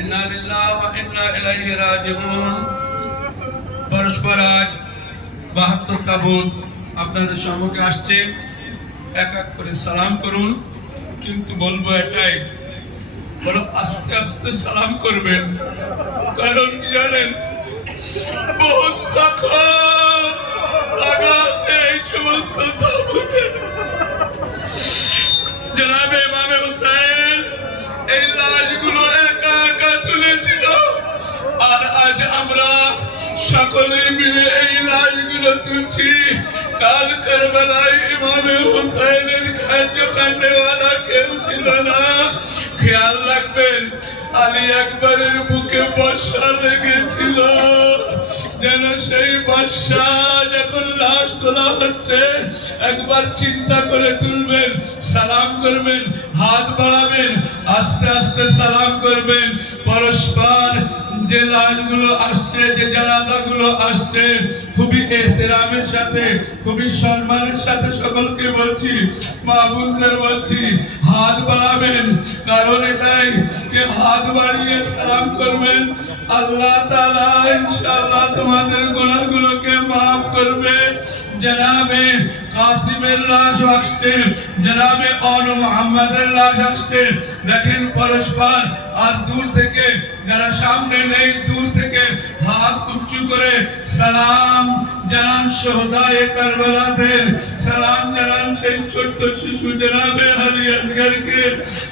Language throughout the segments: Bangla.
ইন্না লিল্লাহি ওয়া ইন্না ইলাইহি রাজিউন। পরস্পর আজ ৭২ তাবুত আপনাদের সম্মুখে আসছে, এক এক করে সালাম করুন। কিন্তু বলবো এটাই, বড় আস্তে আস্তে সালাম করবেন, কারণ কি জানেন, বহুত জখম লাগা আছে এই সমস্ত তাবুতে। জনাবে ইমামে হুসাইন এই লাশগুলো একা একা তুলেছিল, আর আজ আমরা সকলে মিলে এই লাশগুলো তুলছি। কাল কারবালায় ইমামে হুসাইনের খাদ্য কান্ডওয়ালা কেউ ছিল না। খেয়াল রাখবেন, আলী আকবরের বুকে বর্ষা লেগেছিল, যেন সেই বর্ষা যখন লাশ তোলা হচ্ছে একবার চিন্তা করে তুলবেন, সালাম করবেন, হাত বাড়াবেন, আস্তে আস্তে সালাম করবেন। পরস্পর যে লাশগুলো আসছে, যে জানাজাগুলো আসছে, খুবই এহতেরামের সাথে, খুবই সম্মানের সাথে সকলকে বলছি, মা বোনদের বলছি, হাত বাড়াবেন। কারণ এটাই যে হাত বাড়িয়ে সালাম করবেন, আল্লাহ তাআলা ইনশাআল্লাহ তোমাদের গুনাহগুলোকে মাফ করবে। জনাবে কাসিমের লাশ আসছে, জনাবে আনু মুহাম্মাদের লাশ আসছে। দেখেন পরস্পর আর দূর থেকে, যারা সামনে নেই দূর থেকে হাত উঁচু করে সালাম জানান শহদায়ে কারবালাদের, সালাম জানান সেই ছোট্ট শিশু জনাবে আলী আসগরকে,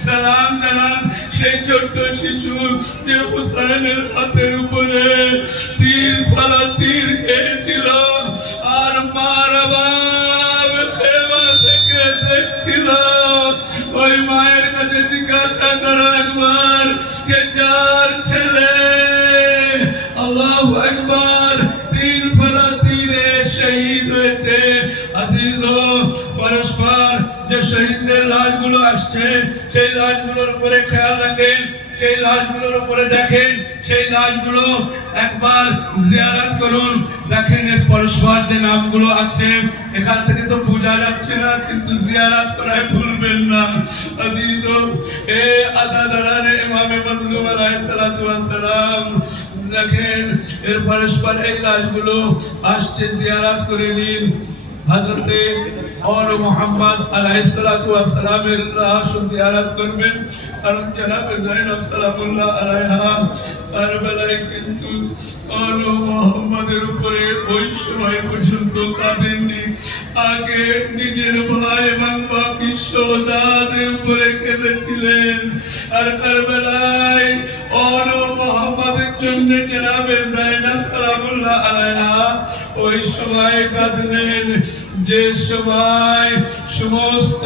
সালাম জানান সেই ছোট্ট শিশু যে হুসাইনের হাতের উপরে তীর ফলা তীর খেয়েছিল, আর মার বাপ খেমা থেকে দেখছিল। ওই মায়ের কাছে জিজ্ঞাসা করো একবার, কে যার ছেলে আল্লাহু আকবার তীর ফলা তীরে শহীদ হয়েছে। আজিজ পরস্পর যে শহীদদের লাশগুলো আসছে, সেই লাশগুলোর উপরে খেয়াল রাখেন, সেই লাশগুলোর উপরে দেখেন, সেই লাশগুলো একবার জিয়ারত করুন। দেখেন এর পরস্পর যে নামগুলো আছে, এখান থেকে তো বোঝা যাচ্ছে না, কিন্তু জিয়ারত করায় ভুলবেন না। আজিজ এ আজাদারানে ইমামে মাজলুম আলাইহিস সালাতু ওয়াস সালাম, দেখেন এর পরস্পর এই লাশগুলো আসছে, জিয়ারত করে নিন। হযরতে আনু মুহাম্মদ আলাইহিস সালাতু ওয়াস সালামের লাশ জিয়ারত করবেন, কারণ জনাবে যায়েনব সালামুল্লাহ আলাইহা কারবালায় কিন্তু আনু মুহাম্মদের উপরে ওই সময় পর্যন্ত কাঁদেননি। আগে নিজের ভাই এবং বাকি শহীদদের উপরে কেঁদেছিলেন, আর কারবালায় আনু মুহাম্মদের জন্য জনাবে যায়েনব সালামুল্লাহ আলাইহা ওই সময় কাঁদলেন, যে সময় সমস্ত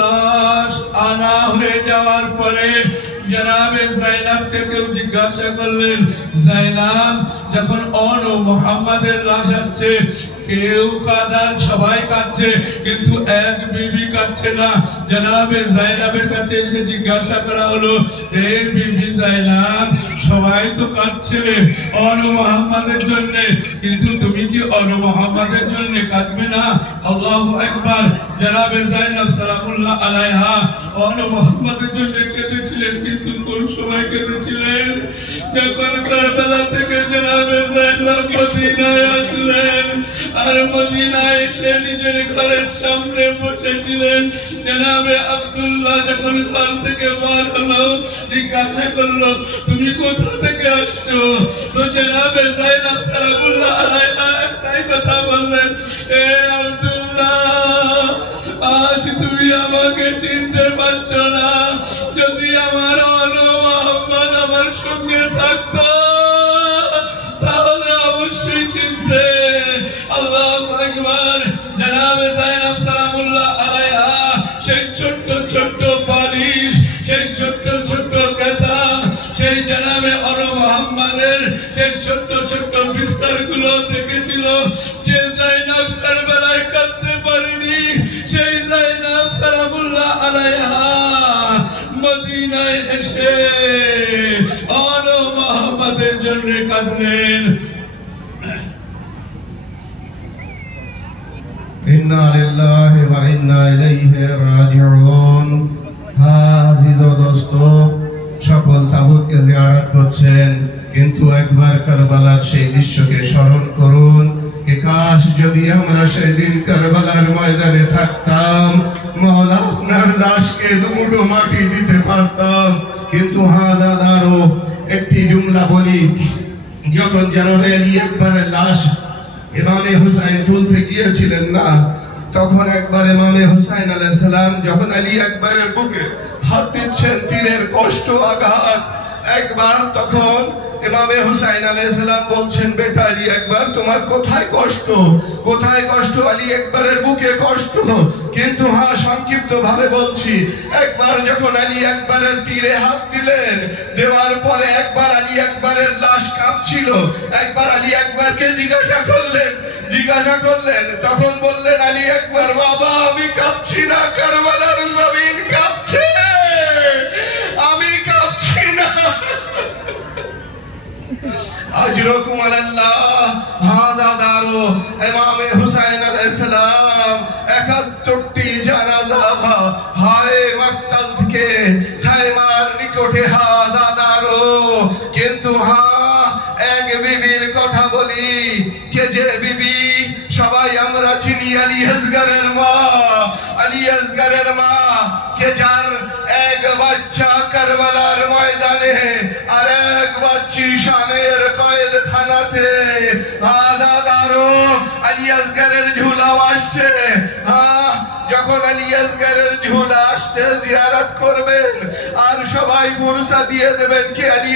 লাশ আনা হয়ে যাওয়ার পরে জনাবে যায়েনবকে কেউ জিজ্ঞাসা করলেন, যায়েনব যখন আনু মুহাম্মদের লাশ আসছে, কেউ কাঁদার, সবাই কাঁদছে, কিন্তু এক বিবি কাঁদছে না। জনাবে যায়েনবের কাছে এসে জিজ্ঞাসা করা হলো, হে বিবি যায়েনব, সবাই তো কাঁদছে আনু মুহাম্মদের জন্য, কিন্তু তুমি কি আনু মুহাম্মদের জন্য কাঁদবে না? আল্লাহু আকবার। জনাবে যায়েনব সালামুল্লাহ আলাইহা আনু মুহাম্মদের জন্য কেঁদেছিলেন, কিন্তু কোন সময় কেঁদেছিলেন? যখন কারবালা থেকে জনাবে যায়েনব মদিনায় আসলেন, আর মদিনায় এসে নিজের ঘরের সামনে বসেছিলেন। জনাবে আব্দুল্লাহ যখন ঘর থেকে বার হলো, জিজ্ঞাসা করলো, তুমি কোথা থেকে আসছো? তো জনাবে যায়েনব সালামুল্লাহ আলাইহা একটাই কথা বললেন, এ আব্দুল্লাহ, আজ তুমি আমাকে চিনতে পারছো না। যদি আমার আনু মুহাম্মদ আমার সঙ্গে থাকতো তাহলে অবশ্যই চিনতে। আল্লাহু আকবার। জনাবে যায়েনব সালামুল্লাহ আলাইহা সেই ছোট্ট ছোট্ট বালিশ, সেই ছোট্ট ছোট্ট কথা, সেই জনাবে আনু মুহাম্মদের সেই ছোট্ট ছোট্ট বিস্তারগুলো দেখেছিল। যে যায়েনব কারবালায় কাঁদতে পারেনি, সেই যায়েনব সালামুল্লাহ আলাইহা মদিনায় এসে আনু মুহাম্মদের জন্য কাঁদলেন। ইন্না লিল্লাহি ওয়া ইন্না ইলাইহি রাজিউন। আজিজ ও দোস্ত, সকল তাবুতকে জিয়ারত করছেন, কিন্তু একবার কারবালার সেই দৃশ্যকে স্মরণ করুন। কাশ যদি আমরা সেদিন কারবালার ময়দানে থাকতাম, মওলা আপনার লাশকে দুমুঠো মাটি দিতে পারতাম। কিন্তু দাদারও একটি জুমলা বলি, যখন জনাবে আলী আকবরের লাশ ইমামে হুসাইন তুলতে গিয়েছিলেন না, তখন একবার ইমামে হুসাইন আলাইহিস সালাম যখন আলী আকবরের বুকে হাত দিচ্ছেন, তীরের কষ্ট আঘাত, একবার তখন ইমামে হুসাইন আলাইহিস সালাম বলছেন, বেটা আলী আকবর, তোমার কোথায় কষ্ট? কোথায় কষ্ট? আলী আকবরের বুকে কষ্ট। কিন্তু সংক্ষিপ্ত ভাবে বলছি, একবার যখন আলী আকবরের তীরে হাত দিলেন, দেওয়ার পরে একবার আলী আকবরের লাশ কাঁপছিল, একবার আলী আকবরকে জিজ্ঞাসা করলেন, তখন বললেন আলী আকবর, বাবা আমি কাঁপছি না, কারবালার জমিন কাঁপছে, আমি কাঁপছি না। আজরকুম আলাল্লাহ হাযা দারু ইমামে হুসাইন আলাইহিস সালাম। ৭১টি জানাজা হায় মাকতাল থেকে খায়মার নিকটে হাযা দারু। কিন্তু এক বিবির কথা বলি, কে যে বিবি সবাই আমরা চিনি, আলী আসগরের মা, কে যার এক বাচ্চা কারবালার ময়দানে আর এক বাচ্চি শামের কয়েদখানাতে। দারো আলী আসগরের ঝুলা আসছে। যখন আলী আসগরের ঝুলা আসছে, জিয়ারত করবেন আর সবাই ফুরসা দিয়ে দেবেন কি আলী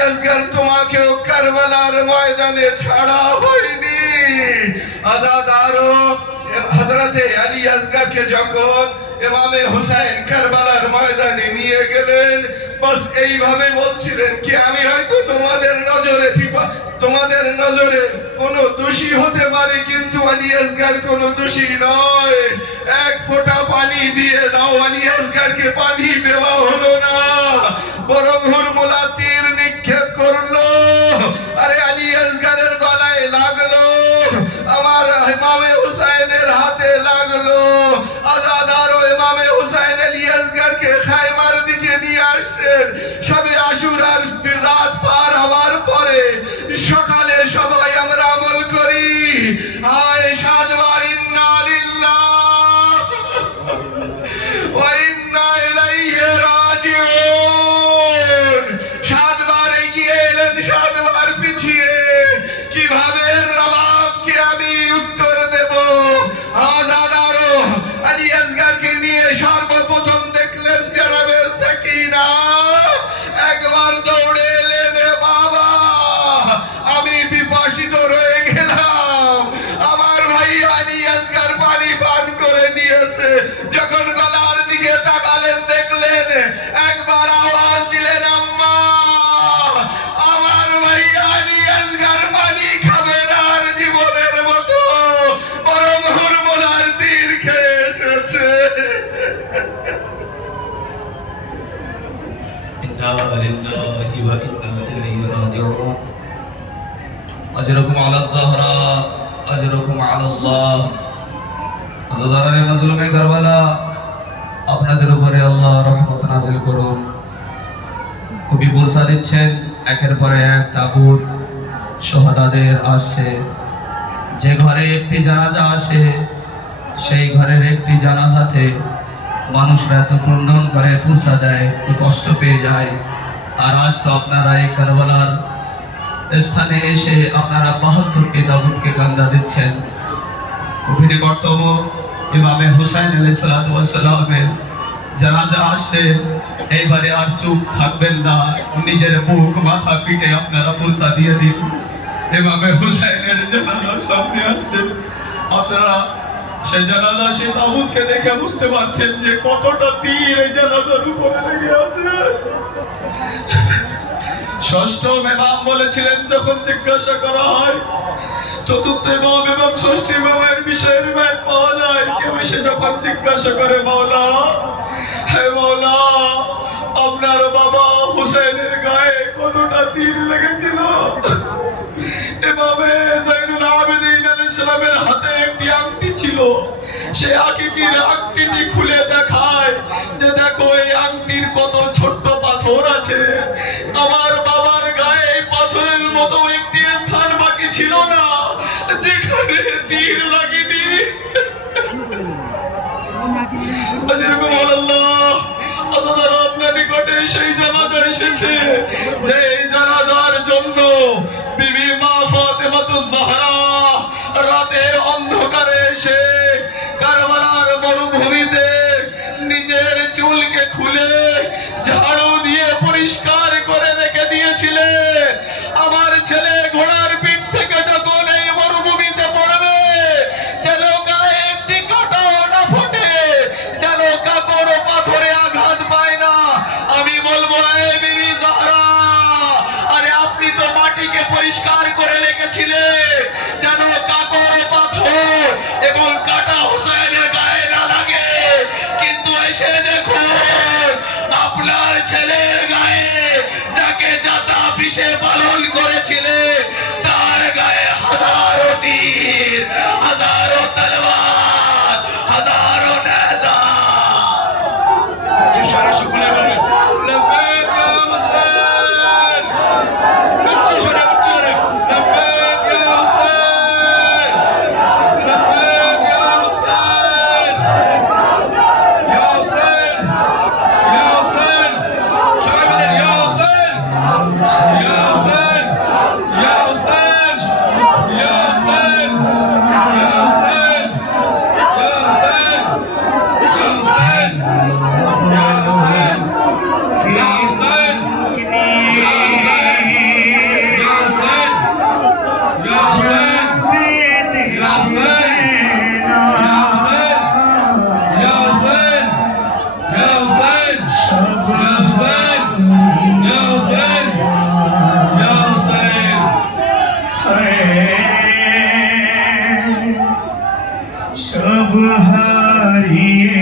আসগর তোমাকেও কারবালার ময়দানে ছাড়া হয়নি। আজাদারো হযরতে আলী আসগরকে যখন ইমামে হুসাইন কারবালার ময়দানে নিয়ে গেলেন, বাস এইভাবে বলছিলেন কি আমি হয়তো তোমাদের নজরে কোনো দোষী হতে পারে, কিন্তু আলী আসগর কোনো দোষী নয়। এক ফোঁটা পানি দিয়ে দাও। আলী আসগরকে পানি দেওয়া হলো না, বরং হুরমুলা তীর নিক্ষেপ করলো। আরে আলী আসগরের গলায় লাগলো, আমার ইমামে হুসাইনের হাতে লাগলো। আজাদারো ইমামে হুসাইন আলী আসগরকে খায়মার দিকে নিয়ে আসছেন। শবে আশুরার রাত পার হওয়ার পরে সকালে সবাই আমরা আমল করি, হায় ৭ বার ইন্না লিল্লাহি ওয়া ইন্না ইলাইহি রাজিউন। ৭ বার এগিয়ে এলেন, ৭ বার পিছিয়ে, কিভাবে রবাবকে আমি উত্তর দেব? আজাদারো আলী আসগরকে নিয়ে সর্বপ্রথম দেখলেন জনাবে সাকিনা, একবার দৌড়ে এলেন, বাবা আমি পিপাসিত রয়ে গেলাম, আমার ভাই আলী আসগর পানি পান করে নিয়েছে। যখন গলার দিকে তাকালেন, দেখলেন, একবার আওয়াজ দিলেন, আম্মা আমার ভাই আলী আসগর পানি খাবে না আর জীবনের মতো, বরং হুরমুলার তীর খেয়ে এসেছে। আজরকুম আলা যাহরা আজরকুম আলাল্লাহ। আযাদারে মাজলুমে কারবালা, আপনাদের উপরে আল্লাহ রহমত নাযিল করুন। খুবই বর্ষা দিচ্ছেন, একের পরে এক তাবুত শহাদাদের আসছে। যে ঘরে একটি জানাজা আসে, সেই ঘরের একটি জানাজাতে মানুষরা এত ক্রন্দন করে, পুরসা দেয়, একটু কষ্ট পেয়ে যায়। আর আজ তো আপনারা এই কারবালার স্থানে এসে আপনারা ৭২টি তাবুতকে কান্দা দিচ্ছেন। গভীর কর্তব্য ইমামে হুসাইন আলাইহিস সালামের জানাজা আসছে, এইবারে আর চুপ থাকবেন না, নিজের বুক মাথা পিটে আপনারা পুরসা দিয়ে দিন। ইমামে হুসাইনের জানাজা সামনে আসছে, আপনারা সেই জানাজা, সেই তাবুতকে দেখে বুঝতে পারছেন যে কতটা তীর এই জানাজার উপরে লেগে আছে। ষষ্ঠ ইমাম বলেছিলেন, যখন জিজ্ঞাসা করা হয় চতুর্থ ইমাম এবং ষষ্ঠ ইমামের বিষয়ে রিওয়ায়াত পাওয়া যায়, কেউ এসে যখন জিজ্ঞাসা করে, মাওলা হে মাওলা আপনার বাবা হুসেনের গায়ে কতটা তীর লেগেছিল। এভাবে জাইনুল আবেদিন আলাইহিস সালামের হাতে একটি আংটি ছিল, সে আকিকির আংটিটি খুলে দেখায় যে দেখো এই আংটির কত ছোট্ট পাথর আছে। আমার বাবার গায়ে এই পাথরের মতো একটি স্থান বাকি ছিল না যেখানে তীর লাগেনি। যেরকম আল্লাহ আপনার নিকটে সেই জানাজা এসেছে যে এই জানাজার জন্য বিবি মা ফাতেমাতুজ জাহরা রাতের অন্ধকারে এসে কারবালার মরুভূমিতে নিজের চুলকে খুলে ঝাড়ু দিয়ে পরিষ্কার করে রেখে দিয়েছিলেন। আমার ছেলে ঘোড়ার পিঠ থেকে যখন এই মরুভূমিতে পড়বে যেন গায়ে একটি কাঁটাও না ফোটে, যেন কাপড় পাথরে আঘাত পায় না। আমি বলবো এই বিবি জাহরা, আরে আপনি তো মাটিকে পরিষ্কার করে রেখেছিলেন যেন কাপড় পাথর এবং কাঁটা হোসেনের গায়ে না লাগে, কিন্তু এসে দেখুন আপনার ছেলের গায়ে যাকে যাতা পিষে পালন করেছিলেন তার গায়ে হাজারো তীর, হাজারো তলোয়ার, হাজারো নেজা। সকলে বলবেন লব্বাইক ইয়া হুসেন, উচ্চ স্বরে উচ্চ স্বরে লব্বাইক ইয়া হুসেন, লব্বাইক ইয়া হুসেন, ইয়া হুসেন, ইয়া হুসেন, সবাই বলেন ইয়া হুসেন, ইয়া হুসেন, ইয়া হুসেন, ইয়া হুসেন, ইয়া হুসেন, ইয়া হুসেন, ইয়া হুসেন, ইয়া হুসেন, ইয়া হুসেন, सब हारिए